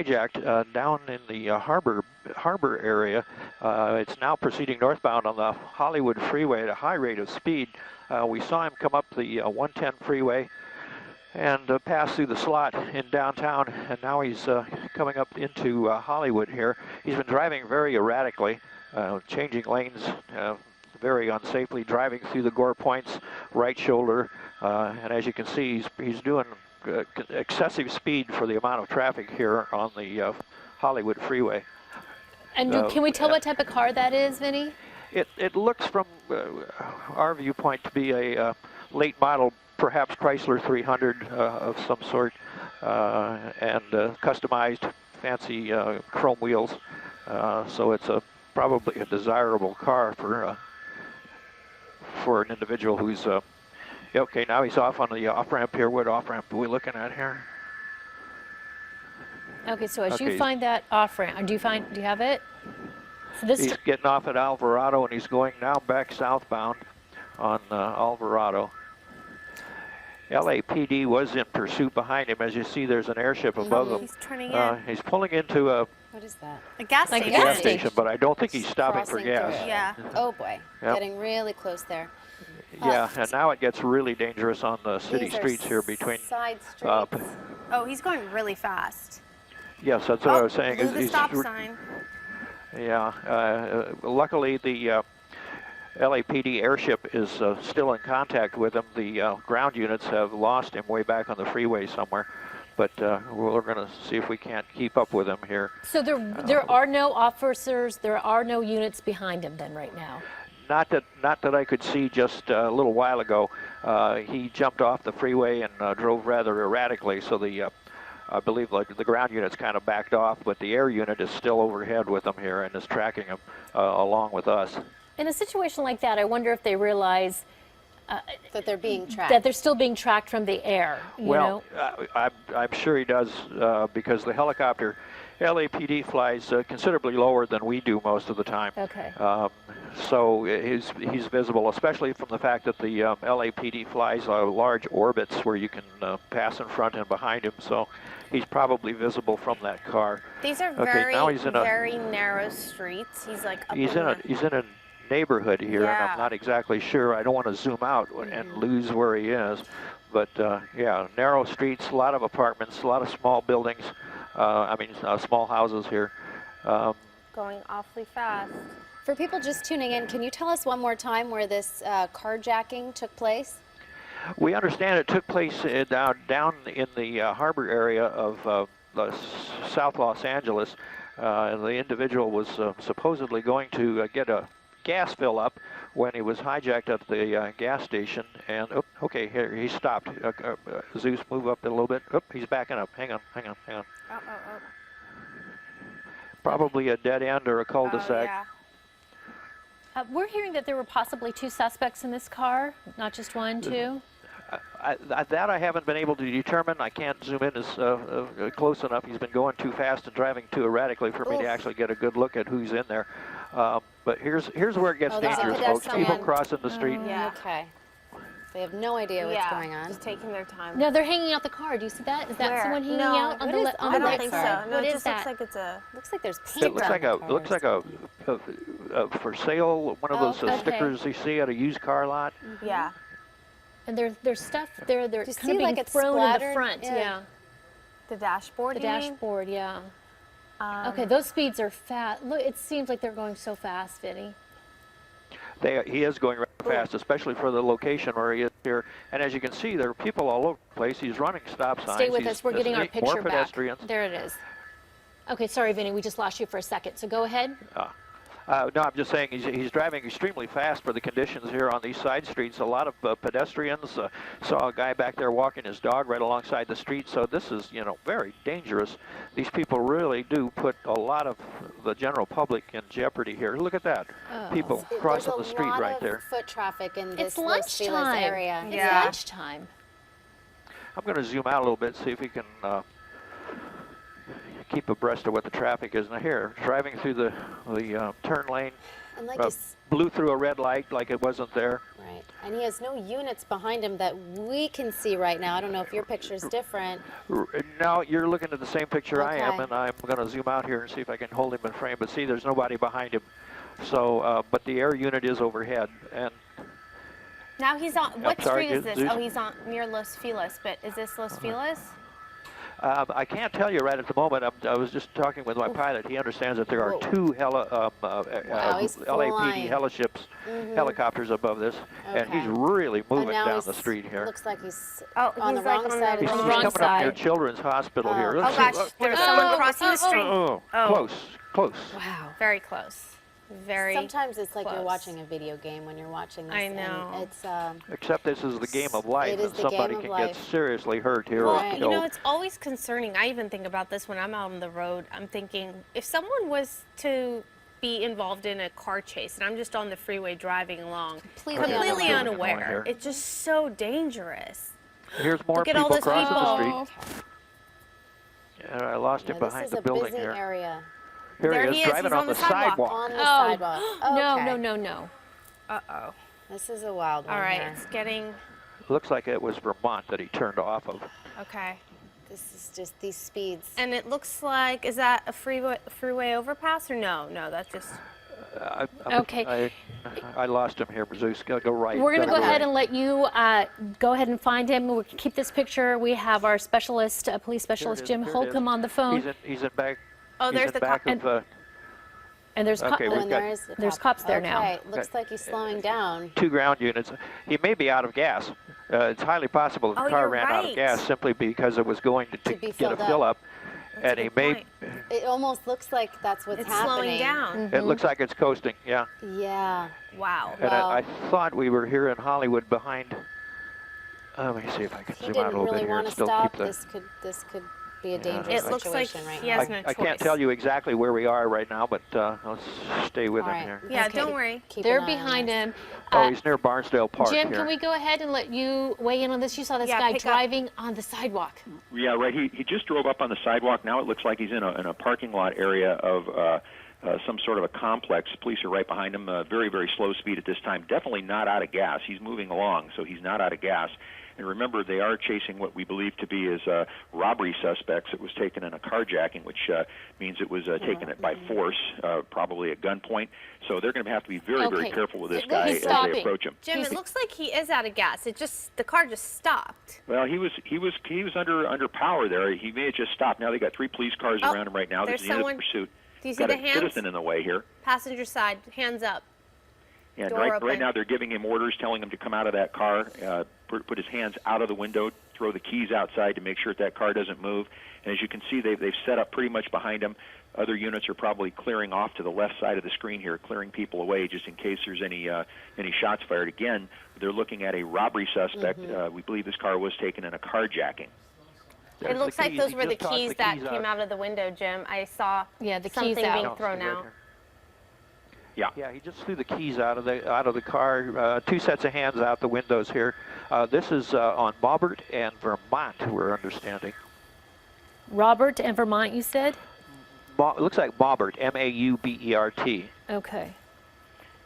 hijacked down in the harbor area. It's now proceeding northbound on the Hollywood freeway at a high rate of speed. We saw him come up the 110 freeway and pass through the slot in downtown, and now he's coming up into Hollywood here. He's been driving very erratically, changing lanes very unsafely, driving through the Gore Points right shoulder, and as you can see, he's doing excessive speed for the amount of traffic here on the Hollywood freeway. And can we tell what type of car that is, Vinny? It looks from our viewpoint to be a late model, perhaps Chrysler 300 of some sort, and customized fancy chrome wheels. So it's probably a desirable car for an individual who's okay. Now he's off on the off ramp here. What off ramp are we looking at here? Okay, so as you find that off ramp, do you have it? So this he's getting off at Alvarado, and he's going now back southbound on Alvarado. LAPD was in pursuit behind him. As you see, there's an airship above him. He's turning in. He's pulling into a What is that? A gas Like station. a gas station, but I don't think he's stopping for Crossing gas. through. Yeah. Oh boy, Yep. getting really close there. Yeah, and now it gets really dangerous on the city These are streets here between. side streets. Oh, he's going really fast. Yes, that's what I was saying. Blew the stop sign. Yeah, luckily the LAPD airship is still in contact with him. The ground units have lost him way back on the freeway somewhere, but we're going to see if we can't keep up with him here. So there are no officers, there are no units behind him then right now? Not that I could see just a little while ago. He jumped off the freeway and drove rather erratically, so I believe like the ground unit's kind of backed off, but the air unit is still overhead with him here and is tracking him along with us. In a situation like that, I wonder if they realize That they're being tracked. that they're still being tracked from the air. You know? I'm sure he does because the helicopter, LAPD flies considerably lower than we do most of the time. Okay. So he's visible, especially from the fact that the LAPD flies large orbits where you can pass in front and behind him. So he's probably visible from that car. These are Okay, now he's in very narrow streets. He's like up He's in a neighborhood here, and I'm not exactly sure. I don't want to zoom out and lose where he is. But yeah, narrow streets, a lot of apartments, a lot of small buildings. Small houses here. going awfully fast. For people just tuning in, can you tell us one more time where this carjacking took place? We understand it took place down in the harbor area of South Los Angeles. The individual was supposedly going to get a gas fill up when he was hijacked at the gas station. And okay, here he stopped. Zeus, move up a little bit. He's backing up. Hang on. Probably a dead end or a cul-de-sac. Yeah. We're hearing that there were possibly 2 suspects in this car, not just 1, 2. That I haven't been able to determine. I can't zoom in as close enough. He's been going too fast and driving too erratically for me to actually get a good look at who's in there. But here's where it gets dangerous, folks. People crossing the street. Yeah. Okay. They have no idea what's going on. Just taking their time. No, they're hanging out the car. Do you see that? Is that Where? someone hanging No. out on What the is- left I I don't like think that. so. No, What it is just that? looks like it's a. Looks like there's paint. It looks like a for sale, one of those okay. stickers you see at a used car lot. Yeah. And there's stuff there. They're you kind see, of being like, it's thrown in the splattered? front. Yeah. Yeah. The dashboard. The you mean? dashboard. Yeah. Um, Okay, those speeds are fast. Look, it seems like they're going so fast, Vinny. He is going rather fast, especially for the location where he is here. And as you can see, there are people all over the place. He's running stop signs. Stay with He's us. We're getting our picture more back. pedestrians. There it is. Okay, sorry, Vinny. We just lost you for a second. So go ahead. No, I'm just saying he's driving extremely fast for the conditions here on these side streets. A lot of pedestrians. Saw a guy back there walking his dog right alongside the street. So this is, very dangerous. These people really do put a lot of the general public in jeopardy here. Look at that. People crossing the street right there. There's a lot of foot traffic in It's this Los Feliz lunchtime. area. It's Yeah. lunchtime. I'm going to zoom out a little bit, see if we can keep abreast of what the traffic is. Now here, driving through the turn lane, And like blew through a red light like it wasn't there. right. Right, and he has no units behind him that we can see right now. I don't know if your picture's different. Now you're looking at the same picture I am, Okay. and I'm going to zoom out here and see if I can hold him in frame. But see, there's nobody behind him. So, but the air unit is overhead, and Now he's on. What sorry, street is this? Zeus? Oh, he's on near Los Feliz. But is this Los Feliz? I can't tell you right at the moment. I was just talking with my pilot. He understands that there are Whoa. two he's LAPD flying. heliships, helicopters above this, and he's Okay. really And moving now down he's, the street here. looks like he's Oh, on he's the like wrong on side the of He's the wrong coming street. up near side. Children's Hospital here. Oh Let's gosh, see. there's someone crossing the street. Oh, Oh. close. Wow. Very close. Very. Sometimes it's like you're close. watching a video game when you're watching this. I and know. it's Except this is the game of life, It is and the somebody game of can life. get seriously hurt here Well, or Right. you know, killed. it's always concerning. I even think about this when I'm out on the road. I'm thinking, if someone was to be involved in a car chase and I'm just on the freeway driving along, completely completely unaware. unaware, Here. it's just so dangerous. Here's more Look at people all those crossing people. the street. And I lost him Yeah, this behind is the a building busy here. area. Here There he he is, is. driving He's on the sidewalk. sidewalk. On the Oh, sidewalk. No, Okay. no. Uh-oh. This is a wild one All right, here. it's getting, Looks like it was Vermont that he turned off of. okay. This is just these speeds. And it looks like, is that a freeway overpass or no? No, that's just, Okay. I lost him here, Zeus. Go right. We're going to Gotta go ahead right. and let you go ahead and find him. We'll keep this picture. We have our specialist, police specialist Jim Here it is. Holcomb on the phone. He's in back. oh, he's there's in the back cop. of, And there's Okay, Oh, we've and got- there's there's cops there now. Okay, looks like he's slowing down. two ground units. He may be out of gas. It's highly possible that Oh, the car you're ran out of right. gas simply because it was going to be get a filled up. fill up. That's a And he good may, point. It almost looks like that's what's It's happening. slowing down. it looks like it's coasting, yeah. Yeah. Wow. And Wow. I thought we were here in Hollywood behind. Let me see if I can He zoom out a didn't little bit really here want and to still stop. keep the. This could be a dangerous It looks like situation right he now. has no I can't choice. tell you exactly where we are right now, but let's stay with All him right. here. Yeah, Okay. don't worry. Keep They're an eye on behind this. him. Oh, he's near Barnsdale Park Jim, here. can we go ahead and let you weigh in on this? You saw this Yeah, guy pick up. driving on the sidewalk. Yeah, right. He just drove up on the sidewalk. Now it looks like he's in a parking lot area of some sort of a complex. Police are right behind him. Very, very slow speed at this time. Definitely not out of gas. He's moving along, so he's not out of gas. And remember, they are chasing what we believe to be as robbery suspects. It was taken in a carjacking, which means it was taken by force, probably at gunpoint. So they're going to have to be very, very Okay. careful with this He's guy as stopping. they approach him. Jim, it looks like he is out of gas. The car just stopped. Well, he was under power there. He may have just stopped. Now they got 3 police cars Oh, around him right now. there's There's the end of someone- the pursuit. Do you see Got the a hands? citizen in the way here. Passenger side, hands up. And Door right open. now they're giving him orders, telling him to come out of that car, put his hands out of the window, throw the keys outside to make sure that car doesn't move. And as you can see, they've set up pretty much behind him. Other units are probably clearing off to the left side of the screen here, clearing people away just in case there's any shots fired. Again, they're looking at a robbery suspect. We believe this car was taken in a carjacking. There's It looks the like keys. those He were the just tossed keys the that keys came out of the window, Jim. I saw Yeah, the keys something out. being No, thrown stay right out. here. Yeah. Yeah, he just threw the keys out of the car. 2 sets of hands out the windows here. This is on Maubert and Vermont, we're understanding. Robert and Vermont, you said? It looks like Maubert, Maubert. Okay.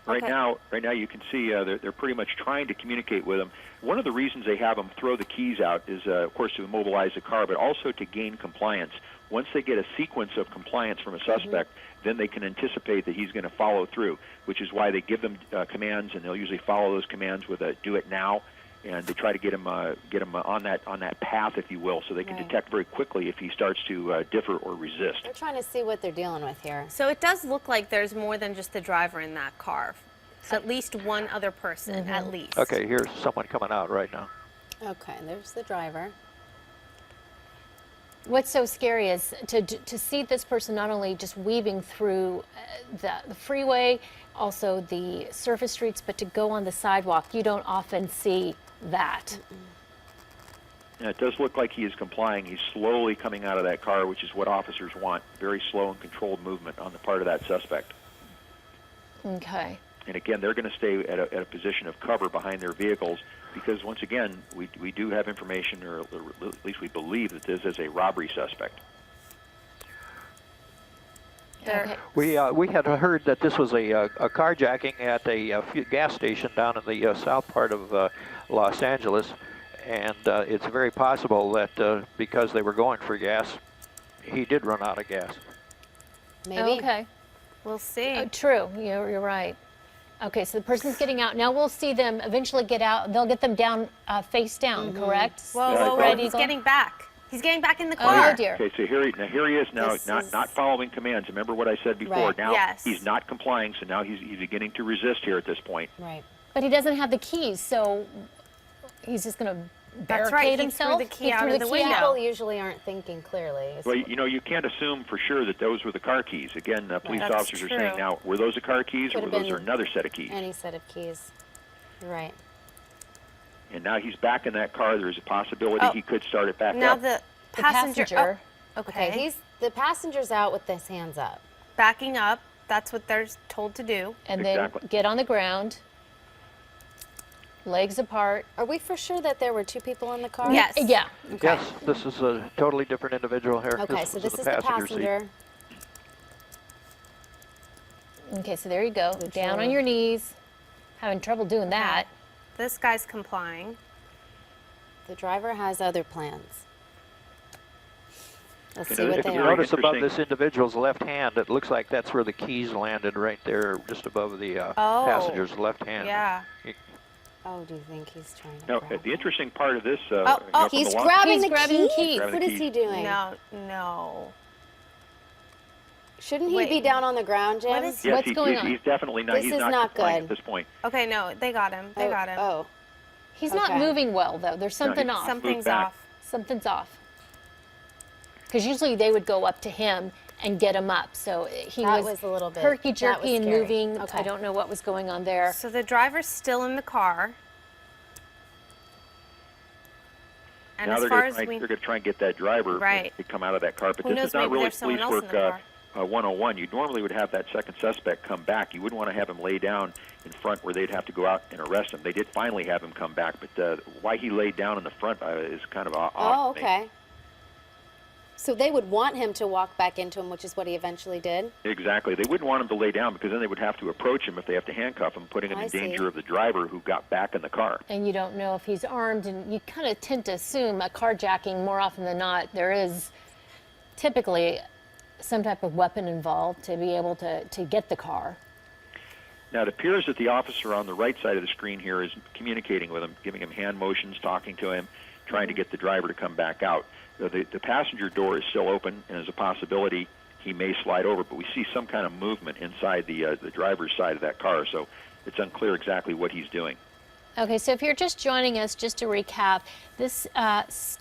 Right Okay. now, you can see they're pretty much trying to communicate with him. One of the reasons they have him throw the keys out is, of course, to immobilize the car, but also to gain compliance. Once they get a sequence of compliance from a suspect, then they can anticipate that he's going to follow through, which is why they give them commands, and they'll usually follow those commands with a "do it now," and they try to get him on that path, if you will, so they can Right. detect very quickly if he starts to differ or resist. They're trying to see what they're dealing with here. So it does look like there's more than just the driver in that car. At least one other person, at least. Okay, here's someone coming out right now. Okay, there's the driver. What's so scary is to see this person not only just weaving through the freeway, also the surface streets, but to go on the sidewalk. You don't often see that. And it does look like he is complying. He's slowly coming out of that car, which is what officers want. Very slow and controlled movement on the part of that suspect. Okay. And again, they're going to stay at a position of cover behind their vehicles because, once again, we do have information, or at least we believe that this is a robbery suspect. Okay. We had heard that this was a carjacking at a gas station down in the south part of Los Angeles, and it's very possible that because they were going for gas, he did run out of gas. Maybe. Okay. We'll see. True. You're right. Okay, so the person's getting out. Now we'll see them eventually get out. They'll get them down, face down, correct? Whoa, Yeah, whoa, right. whoa! He's getting back. He's getting back in the car. Oh dear. Okay, so here he is now, This is- not following commands. Remember what I said before. Right. Now Yes. he's not complying, so now he's beginning to resist here at this point. Right. But he doesn't have the keys, so he's just going to That's barricade right, he threw himself. the key out threw of the key window. People usually aren't thinking clearly. Well, you know, you can't assume for sure that those were the car keys. Again, police That's officers are saying true. now, were those the car keys or Could were have those been another set of keys? Any set of keys. You're right. And now he's back in that car. There's a possibility Oh. he could start it back Now up. the The passenger. passenger. Oh, okay. Okay, the passenger's out with his hands up. backing up. That's what they're told to do. And Exactly. then get on the ground, legs apart. Are we for sure that there were two people in the car? Yes. Yeah. Okay. Yes, this is a totally different individual here. Okay, so this was is the passenger seat. passenger. Okay, so there you go. Good Down on job. your knees. Having trouble doing that. This guy's complying. The driver has other plans. Let's You see know, what if they you You are. notice above interesting. this individual's left hand, it looks like that's where the keys landed, right there, just above the Oh. passenger's left hand. Yeah. Oh, do you think he's trying to Now, grab the it? interesting part of this, oh, you know, from He's the law- grabbing He's the grabbing keys? keys. Grabbing What the is he keys. doing? No. Shouldn't he Wait. be down on the ground, Jim? What is he- Yes, What's going on? He's definitely not. This He's is not not complying good. at this point. Okay, no, they got him. They got him. Oh, He's not Okay. moving well, though. There's something he's off. Something's back. off. Something's off. Because usually they would go up to him and get him up. So he That was, was a little bit- herky that jerky was and scary. moving. Okay. I don't know what was going on there. So the driver's still in the car. And Now as they're far going as to we, try and get that driver Right. to come out of that car. But Who this knows, is not maybe really there's someone police else work in the car. 101. You normally would have that second suspect come back. You wouldn't want to have him lay down in front where they'd have to go out and arrest him. They did finally have him come back, but why he laid down in the front is kind of odd. Oh, to me. okay. So they would want him to walk back into him, which is what he eventually did? Exactly. They wouldn't want him to lay down because then they would have to approach him if they have to handcuff him, putting him I in see. danger of the driver who got back in the car. And you don't know if he's armed. And you kind of tend to assume a carjacking, more often than not, there is typically some type of weapon involved to be able to get the car. Now, it appears that the officer on the right side of the screen here is communicating with him, giving him hand motions, talking to him, trying to get the driver to come back out. The passenger door is still open, and there's a possibility he may slide over, but we see some kind of movement inside the driver's side of that car, so it's unclear exactly what he's doing. Okay, so if you're just joining us, just to recap, this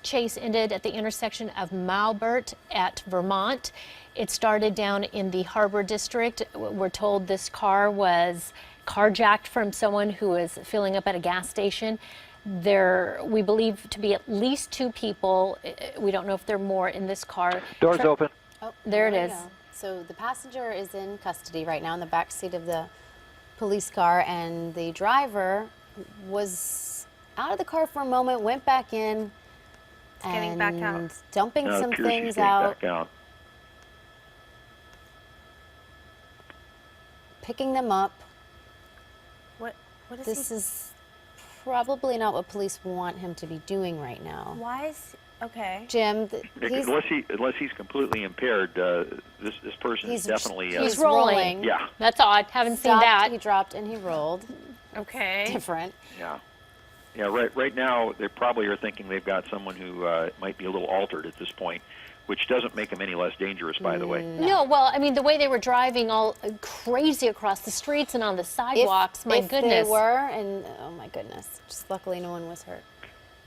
chase ended at the intersection of Malbert at Vermont. It started down in the Harbor District. We're told this car was carjacked from someone who was filling up at a gas station. There, we believe to be at least two people. We don't know if there are more in this car. Doors open. Oh, There it we is. go. So the passenger is in custody right now in the back seat of the police car, and the driver was out of the car for a moment, went back in, getting back out. and dumping Now it some appears he's things getting out, back out. picking them up. what is This he? is probably not what police want him to be doing right now. Why is okay? Jim, he's, Unless he's completely impaired, this person is he's definitely He's rolling. yeah. That's odd. Haven't seen stopped, that. he dropped, and he rolled. Okay. Different. Yeah. Yeah, right now they probably are thinking they've got someone who might be a little altered at this point, which doesn't make him any less dangerous, by the way. No, well, I mean, the way they were driving all crazy across the streets and on the sidewalks, my if goodness. they were, and oh my goodness, just luckily no one was hurt.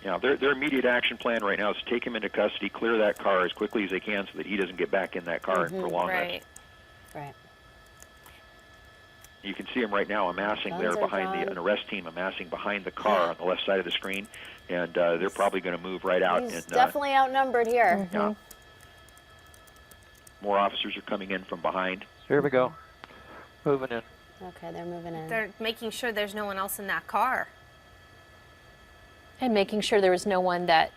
Yeah, their immediate action plan right now is to take him into custody, clear that car as quickly as they can so that he doesn't get back in that car and prolong Right. that. Right. You can see him right now amassing Guns there are behind drawn. an arrest team amassing behind the car on the left side of the screen, and they're probably going to move right out. He's and definitely outnumbered here. yeah. More officers are coming in from behind. Here we go. Moving in. Okay, they're moving in. They're making sure there's no one else in that car. And making sure there was no one that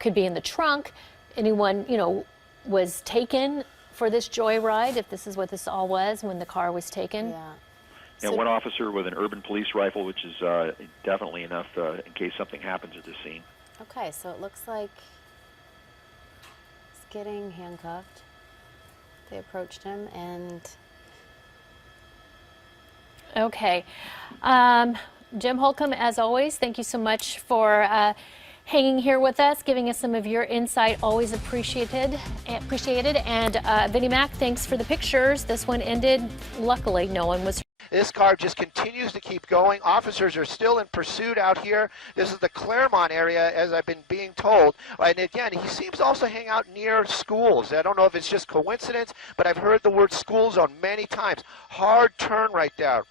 could be in the trunk. Anyone, was taken for this joyride, if this is what this all was when the car was taken. Yeah. Yeah, So- one officer with an urban police rifle, which is definitely enough in case something happens at the scene. Okay, so it looks like he's getting handcuffed. They approached him, and Okay. Jim Holcomb, as always, thank you so much for hanging here with us, giving us some of your insight. Always appreciated. And Vinnie Mac, thanks for the pictures. This one ended. Luckily, no one was. This car just continues to keep going. Officers are still in pursuit out here. This is the Claremont area, as I've been being told. And again, he seems to also hang out near schools. I don't know if it's just coincidence, but I've heard the word school zone many times. Hard turn right there.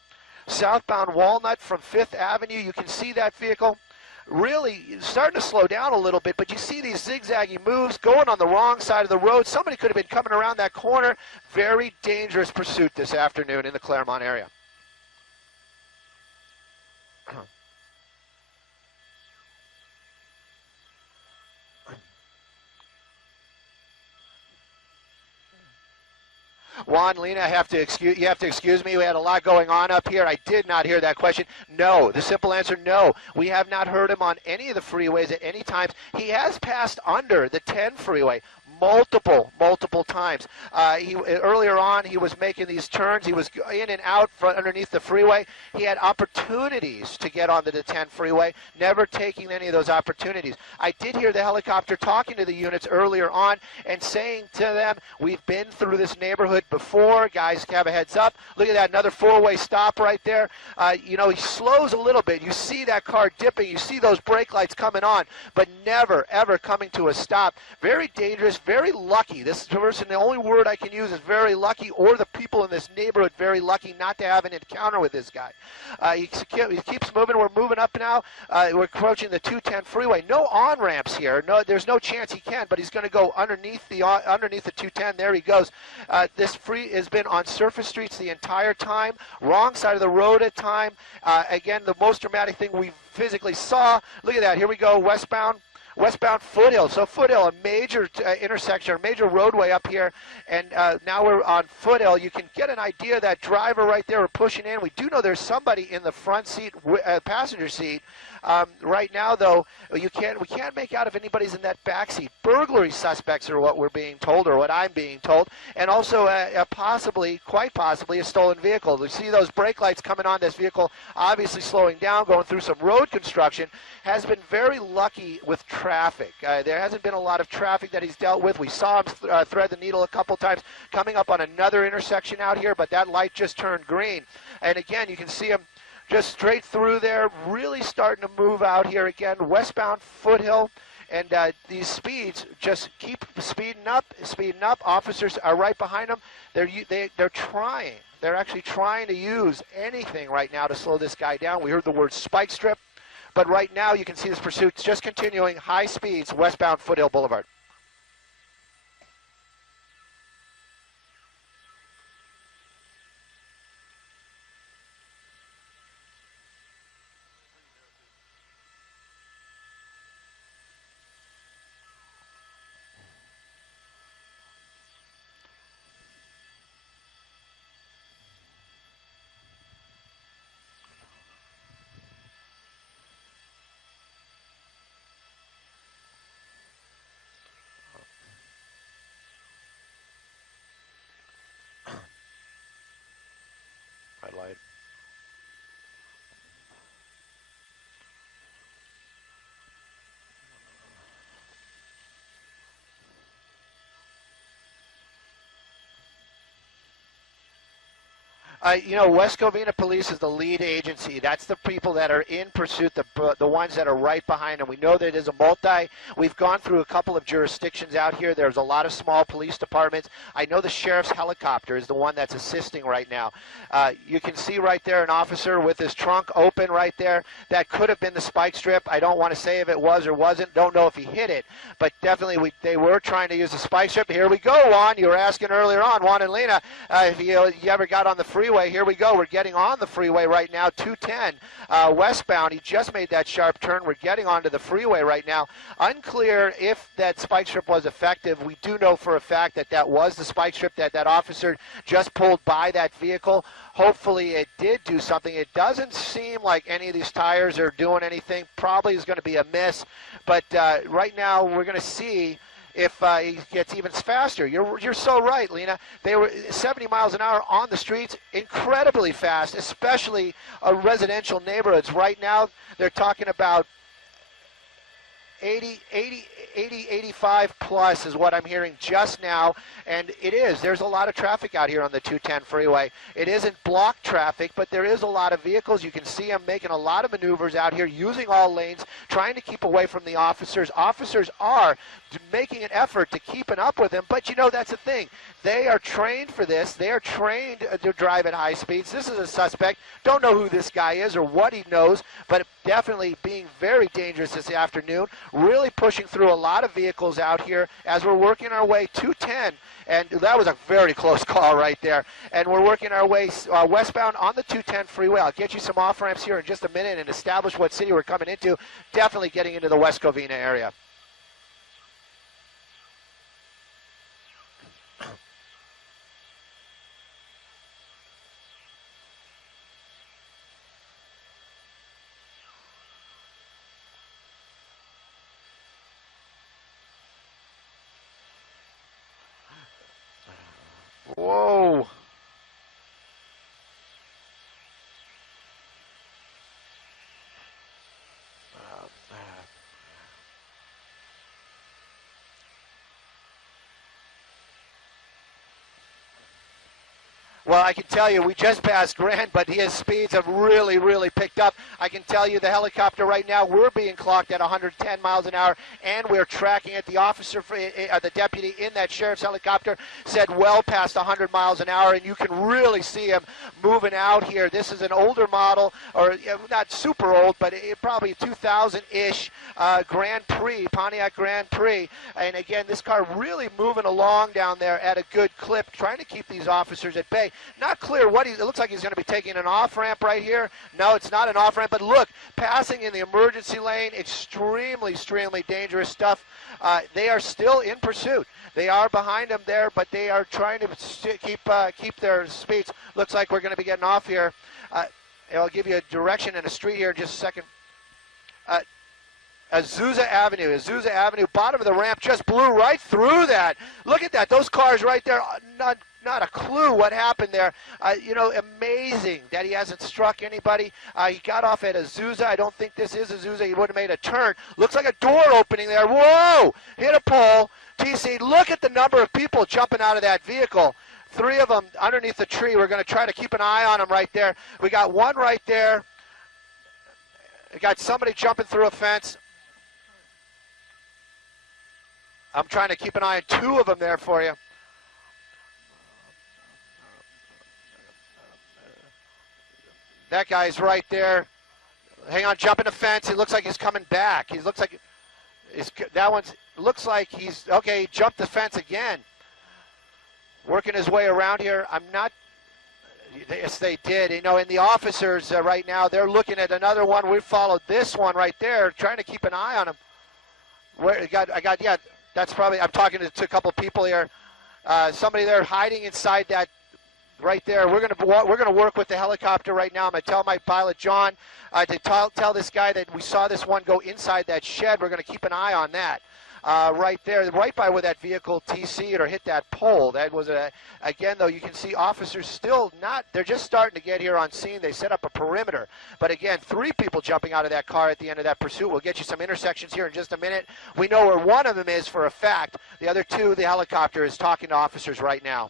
Southbound Walnut from 5th Avenue. You can see that vehicle really starting to slow down a little bit, but you see these zigzaggy moves going on the wrong side of the road. Somebody could have been coming around that corner. Very dangerous pursuit this afternoon in the Claremont area. Juan, Lena, you have to excuse me. We had a lot going on up here. I did not hear that question. No. The simple answer, no. We have not heard him on any of the freeways at any times. He has passed under the 10 freeway multiple times. Earlier on, he was making these turns. He was in and out underneath the freeway. He had opportunities to get onto the 10 freeway, never taking any of those opportunities. I did hear the helicopter talking to the units earlier on and saying to them, we've been through this neighborhood before. Guys, have a heads up. Look at that, another four-way stop right there. He slows a little bit. You see that car dipping. You see those brake lights coming on, but never, ever coming to a stop. Very dangerous, very lucky. This person, the only word I can use is very lucky, or the people in this neighborhood very lucky not to have an encounter with this guy. He keeps moving. We're moving up now. We're approaching the 210 freeway. No on-ramps here. No, there's no chance he can, but he's going to go underneath the 210. There he goes. This free has been on surface streets the entire time, wrong side of the road at time. Again, the most dramatic thing we physically saw. Look at that. Here we go, westbound Foothill. So Foothill, a major intersection, a major roadway up here, and now we're on Foothill. You can get an idea of that driver right there. We're pushing in. We do know there's somebody in the front seat, passenger seat. Right now, though, we can't make out if anybody's in that back seat. Burglary suspects are what we're being told, or what I'm being told, and also quite possibly, a stolen vehicle. We see those brake lights coming on. This vehicle obviously slowing down, going through some road construction. Has been very lucky with traffic. There hasn't been a lot of traffic that he's dealt with. We saw him thread the needle a couple times coming up on another intersection out here, but that light just turned green. And again, you can see him just straight through there, really starting to move out here again, westbound Foothill. And these speeds just keep speeding up. Officers are right behind them. They're trying. They're actually trying to use anything right now to slow this guy down. We heard the word spike strip. But right now you can see this pursuit just continuing, high speeds, westbound Foothill Boulevard. Light. West Covina Police is the lead agency. That's the people that are in pursuit, the ones that are right behind them. We know that it is a multi. We've gone through a couple of jurisdictions out here. There's a lot of small police departments. I know the sheriff's helicopter is the one that's assisting right now. You can see right there an officer with his trunk open right there. That could have been the spike strip. I don't want to say if it was or wasn't. Don't know if he hit it, but definitely they were trying to use the spike strip. Here we go, Juan. You were asking earlier on, Juan and Lena, if you ever got on the freeway freeway. Here we go. We're getting on the freeway right now, 210 westbound. He just made that sharp turn. We're getting onto the freeway right now. Unclear if that spike strip was effective. We do know for a fact that that was the spike strip that that officer just pulled by that vehicle. Hopefully it did do something. It doesn't seem like any of these tires are doing anything. Probably is going to be a miss. But right now we're going to see if he gets even faster. You're so right, Lena. They were 70 miles an hour on the streets, incredibly fast, especially residential neighborhoods. Right now, they're talking about 85 plus is what I'm hearing just now, and it is. There's a lot of traffic out here on the 210 freeway. It isn't blocked traffic, but there is a lot of vehicles. You can see them making a lot of maneuvers out here, using all lanes, trying to keep away from the officers. Officers are making an effort to keeping up with them, but you know, that's the thing. They are trained for this. They are trained to drive at high speeds. This is a suspect. Don't know who this guy is or what he knows, but definitely being very dangerous this afternoon. Really pushing through a lot of vehicles out here as we're working our way 210, and that was a very close call right there. And we're working our way westbound on the 210 freeway. I'll get you some off ramps here in just a minute and establish what city we're coming into. Definitely getting into the West Covina area. Whoa. Well, I can tell you, we just passed Grant, but his speeds have really, really picked up. I can tell you the helicopter right now, we're being clocked at 110 miles an hour, and we're tracking it. The officer, the deputy in that sheriff's helicopter said well past 100 miles an hour, and you can really see him moving out here. This is an older model, or not super old, but probably 2000-ish Grand Prix, Pontiac Grand Prix. And again, this car really moving along down there at a good clip, trying to keep these officers at bay. Not clear what it looks like he's going to be taking an off-ramp right here. No, it's not an off-ramp, but look, passing in the emergency lane, extremely, extremely dangerous stuff. They are still in pursuit. They are behind him there, but they are trying to keep their speeds. Looks like we're going to be getting off here. I'll give you a direction and a street here in just a second. Azusa Avenue, bottom of the ramp, just blew right through that. Look at that, those cars right there, not a clue what happened there. Amazing that he hasn't struck anybody. He got off at Azusa. I don't think this is Azusa. He would have made a turn. Looks like a door opening there. Whoa! Hit a pole. TC, look at the number of people jumping out of that vehicle. 3 of them underneath the tree. We're going to try to keep an eye on them right there. We got one right there. We got somebody jumping through a fence. I'm trying to keep an eye on 2 of them there for you. That guy's right there. Hang on, jumping the fence. It looks like he's coming back. He looks like looks like he's okay. He jumped the fence again. Working his way around here. I'm not. Yes, they did. And the officers right now, they're looking at another one. We followed this one right there, trying to keep an eye on him. Yeah. That's probably. I'm talking to a couple of people here. Somebody there hiding inside that. Right there, we're gonna work with the helicopter right now. I'm gonna tell my pilot John to tell this guy that we saw this one go inside that shed. We're gonna keep an eye on that. Right there, right by where that vehicle TC'd or hit that pole. That was again though, you can see officers still not. They're just starting to get here on scene. They set up a perimeter, but again, 3 people jumping out of that car at the end of that pursuit. We'll get you some intersections here in just a minute. We know where one of them is for a fact. The other 2, the helicopter is talking to officers right now.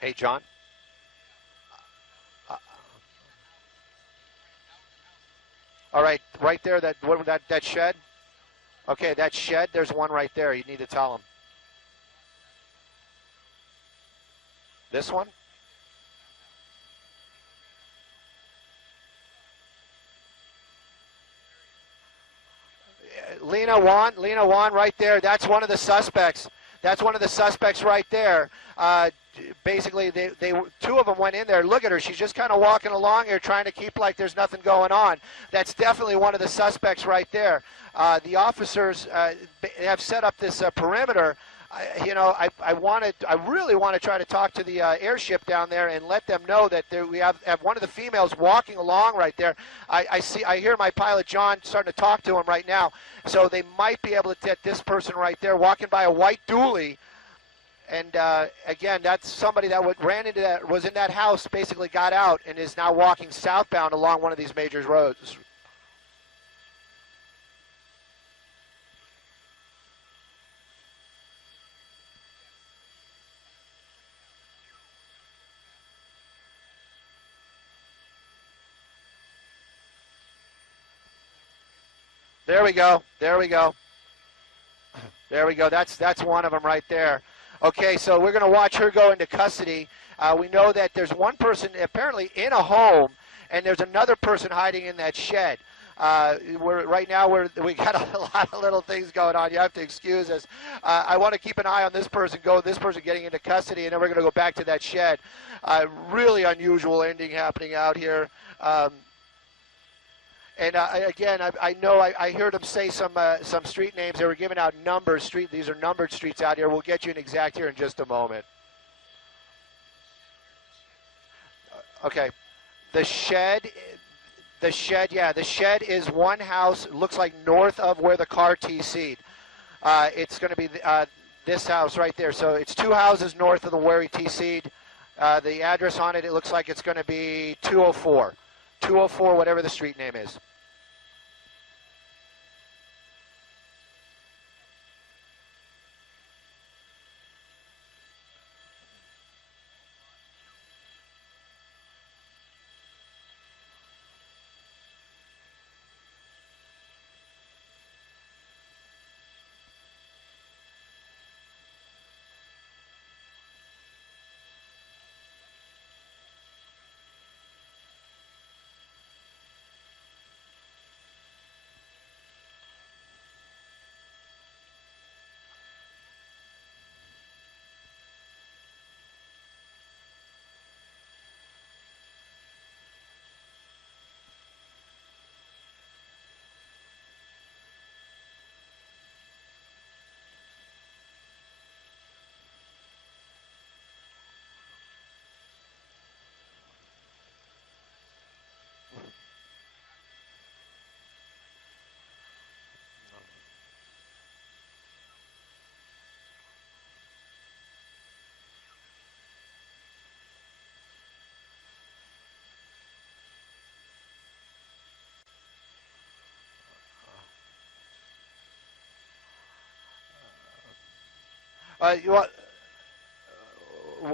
Hey, John. All right, right there, that shed. Okay, that shed, there's one right there. You need to tell him. This one? Lena Wan right there. That's one of the suspects. That's one of the suspects right there. Basically, two of them went in there. Look at her. She's just kind of walking along here trying to keep like there's nothing going on. That's definitely one of the suspects right there. The officers have set up this perimeter. I really want to try to talk to the airship down there and let them know that we have one of the females walking along right there. I hear my pilot John starting to talk to him right now. So they might be able to get this person right there walking by a white dually. And again, that's somebody that was in that house, basically got out and is now walking southbound along one of these major roads. There we go. There we go. There we go. That's one of them right there. Okay, so we're going to watch her go into custody. We know that there's one person apparently in a home, and there's another person hiding in that shed. We got a lot of little things going on. You have to excuse us. I want to keep an eye on this person getting into custody, and then we're going to go back to that shed. Really unusual ending happening out here. And again, I heard them say some street names. They were giving out numbers. These are numbered streets out here. We'll get you an exact here in just a moment. Okay, the shed is one house. Looks like north of where the car TC'd. It's going to be this house right there. So it's two houses north of where he TC'd. The address on it looks like it's going to be 204. 204, whatever the street name is.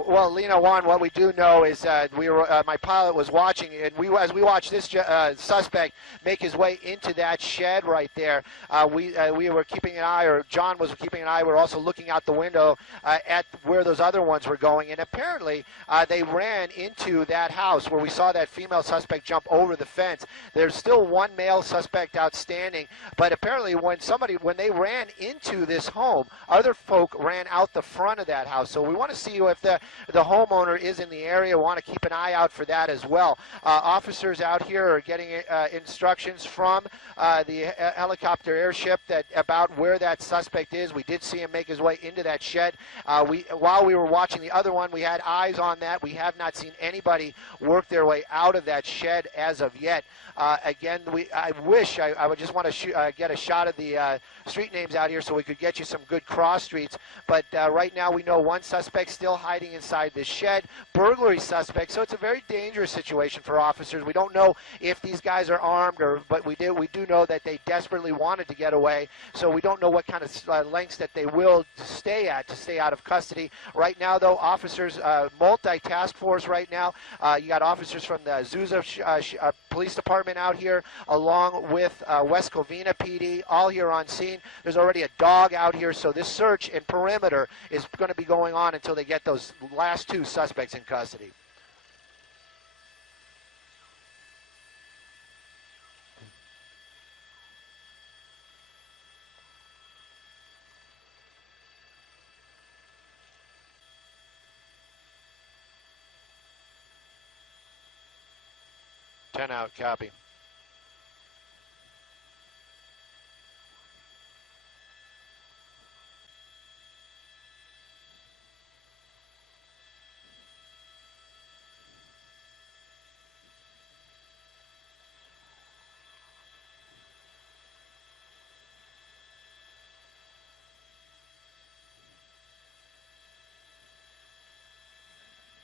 Well, Lena Wan, what we do know is my pilot was watching, and as we watched this suspect make his way into that shed right there, we were keeping an eye, or John was keeping an eye. We were also looking out the window at where those other ones were going, and apparently they ran into that house where we saw that female suspect jump over the fence. There's still one male suspect outstanding, but apparently when they ran into this home, other folk ran out the front of that house. So we want to see if the homeowner is in the area. We want to keep an eye out for that as well. Officers out here are getting instructions from the helicopter airship about where that suspect is. We did see him make his way into that shed. While we were watching the other one, we had eyes on that. We have not seen anybody work their way out of that shed as of yet. Again, I wish I would just want to get a shot of the street names out here so we could get you some good cross streets. But right now we know one suspect still hiding inside this shed, burglary suspect. So it's a very dangerous situation for officers. We don't know if these guys are armed, but we do know that they desperately wanted to get away. So we don't know what kind of lengths that they will stay at to stay out of custody. Right now, though, officers, multi-task force right now. You got officers from the Azusa Police Department out here, along with West Covina PD, all here on scene. There's already a dog out here, so this search and perimeter is going to be going on until they get those last two suspects in custody. 10 out, copy.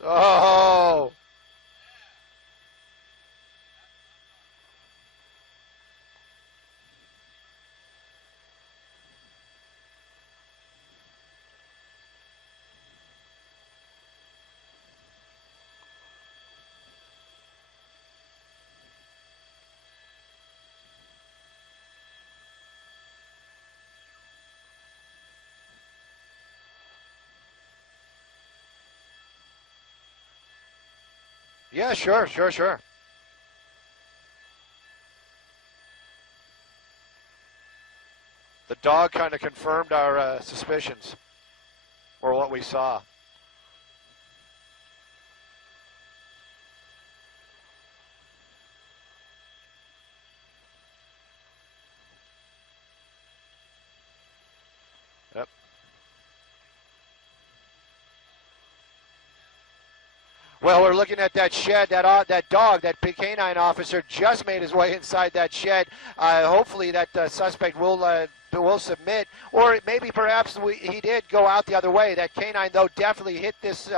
Oh! Yeah, sure. The dog kind of confirmed our suspicions, or what we saw. Yep. Well, we're looking at that shed. That dog, that canine officer, just made his way inside that shed. Hopefully, that suspect will submit, or maybe perhaps he did go out the other way. That canine, though, definitely hit this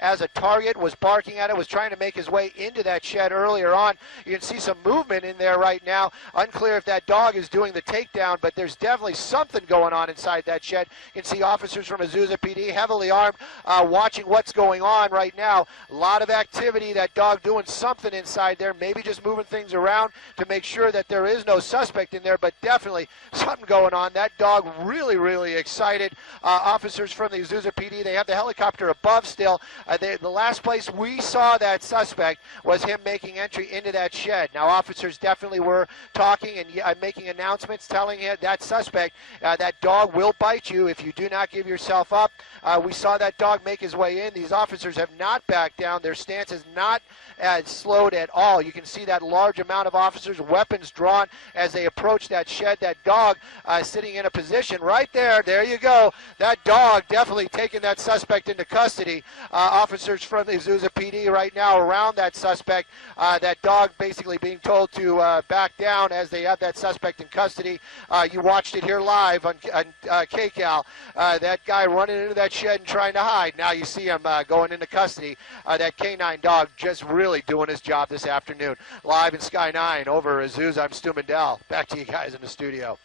as a target, was barking at it, was trying to make his way into that shed earlier on. You can see some movement in there right now. Unclear if that dog is doing the takedown, but there's definitely something going on inside that shed. You can see officers from Azusa PD, heavily armed, watching what's going on right now. A lot of activity, that dog doing something inside there, maybe just moving things around to make sure that there is no suspect in there, but definitely something going on. That dog really, really excited. Officers from the Azusa PD, they have the helicopter above still. The last place we saw that suspect was him making entry into that shed. Now, officers definitely were talking and making announcements, telling that suspect that dog will bite you if you do not give yourself up. We saw that dog make his way in. These officers have not backed down. Their stance is not slowed at all. You can see that large amount of officers, weapons drawn as they approach that shed. That dog sitting in a position right there. There you go. That dog definitely taking that suspect into custody. Officers from the Azusa PD right now around that suspect. That dog basically being told to back down as they have that suspect in custody. You watched it here live on KCAL. That guy running into that shed and trying to hide. Now you see him going into custody. That canine dog just really doing his job this afternoon. Live in Sky 9 over Azusa, I'm Stu Mandel. Back to you guys in the studio.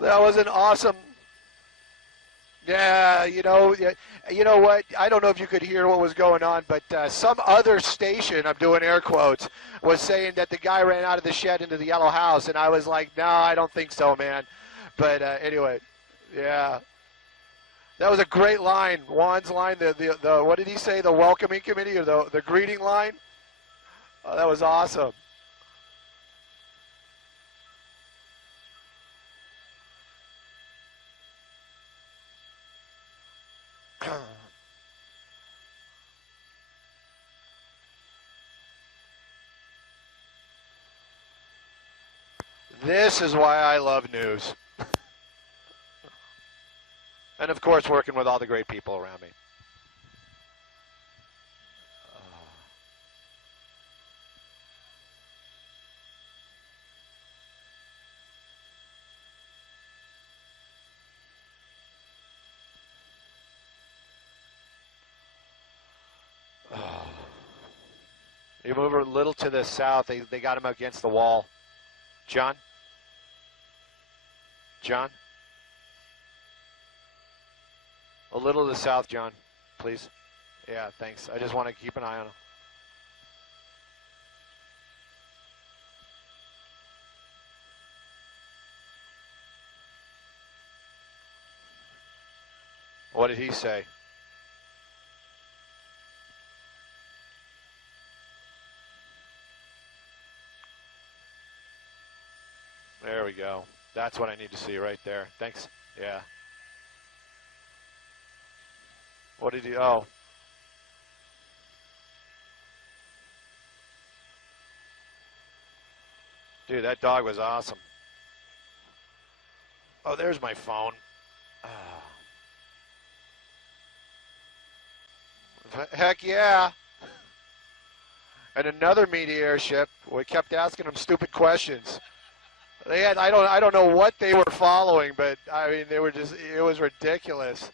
That was an awesome. Yeah, you know what? I don't know if you could hear what was going on, but some other station, I'm doing air quotes, was saying that the guy ran out of the shed into the yellow house, and I was like, no, I don't think so, man. But anyway, yeah. That was a great line. Juan's line, the what did he say, the welcoming committee or the greeting line? Oh, that was awesome. This is why I love news. And, of course, working with all the great people around me. You move a little to the south. They got him against the wall. John? John? A little to the south, John, please. Yeah, thanks. I just want to keep an eye on him. What did he say? There we go. That's what I need to see right there. Thanks. Yeah. What did he? Oh. Dude, that dog was awesome. Oh, there's my phone. Heck yeah. And another media airship. We kept asking them stupid questions. They had I don't know what they were following, but I mean they were just it was ridiculous.